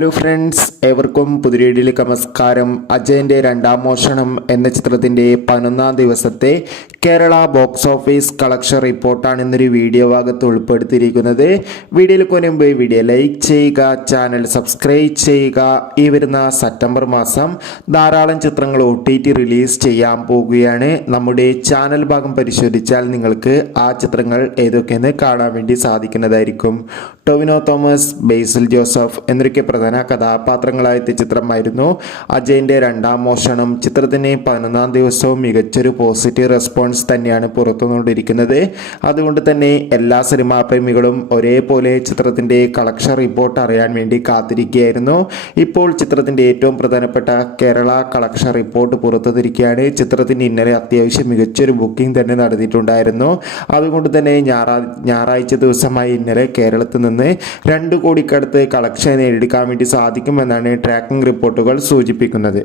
Hello friends, ഏവർക്കും പുതിയൊരു നമസ്കാരം. അജയൻ്റെ രണ്ടാം മോഷണം എന്ന ചിത്രത്തിൻ്റെ 11ാം ദിവസത്തെ കേരള ബോക്സ് ഓഫീസ് കളക്ഷൻ റിപ്പോർട്ടാണ് ഇന്നൊരു വീഡിയോ ഭാഗത്ത് ഉൾപ്പെടുത്തിയിരിക്കുന്നത്. വീഡിയോയിൽ മുൻപ് വീഡിയോ ലൈക്ക് ചെയ്യുക, ചാനൽ സബ്സ്ക്രൈബ് ചെയ്യുക. ഈ വരുന്ന സെപ്റ്റംബർ മാസം ധാരാളം ചിത്രങ്ങൾ OTT റിലീസ് ചെയ്യാൻ പോവുകയാണ്. നമ്മുടെ ചാനൽ ഭാഗം പരിശോധിച്ചാൽ നിങ്ങൾക്ക് ആ ചിത്രങ്ങൾ ഏതൊക്കെയെന്ന് കാണാൻ വേണ്ടി സാധിക്കുന്നതായിരിക്കും. ടൊവിനോ തോമസ്, ബേസിൽ ജോസഫ് എന്നൊക്കെ പ്രധാന കഥാപാത്രങ്ങളായ ചിത്രമായിരുന്നു അജയൻ്റെ രണ്ടാം മോഷണം. ചിത്രത്തിന് 11ാം ദിവസവും മികച്ചൊരു പോസിറ്റീവ് റെസ്പോൺസ് തന്നെയാണ് പുറത്തുകൊണ്ടിരിക്കുന്നത്. അതുകൊണ്ട് തന്നെ എല്ലാ സിനിമാ പ്രേമികളും ഒരേപോലെ ചിത്രത്തിൻ്റെ കളക്ഷൻ റിപ്പോർട്ട് അറിയാൻ വേണ്ടി കാത്തിരിക്കുകയായിരുന്നു. ഇപ്പോൾ ചിത്രത്തിൻ്റെ ഏറ്റവും പ്രധാനപ്പെട്ട കേരള കളക്ഷൻ റിപ്പോർട്ട് പുറത്തുവന്നിരിക്കുകയാണ്. ചിത്രത്തിന് ഇന്നലെ അത്യാവശ്യം മികച്ചൊരു ബുക്കിംഗ് തന്നെ നടന്നിട്ടുണ്ടായിരുന്നു. അതുകൊണ്ട് തന്നെ ഞായറാഴ്ച ദിവസമായി ഇന്നലെ കേരളത്തിൽ നിന്ന് 2 കോടിക്കടുത്ത് കളക്ഷൻ നേടിയെടുക്കാൻ വേണ്ടി സാധിക്കുമെന്നാണ് ട്രാക്കിംഗ് റിപ്പോർട്ടുകൾ സൂചിപ്പിക്കുന്നത്.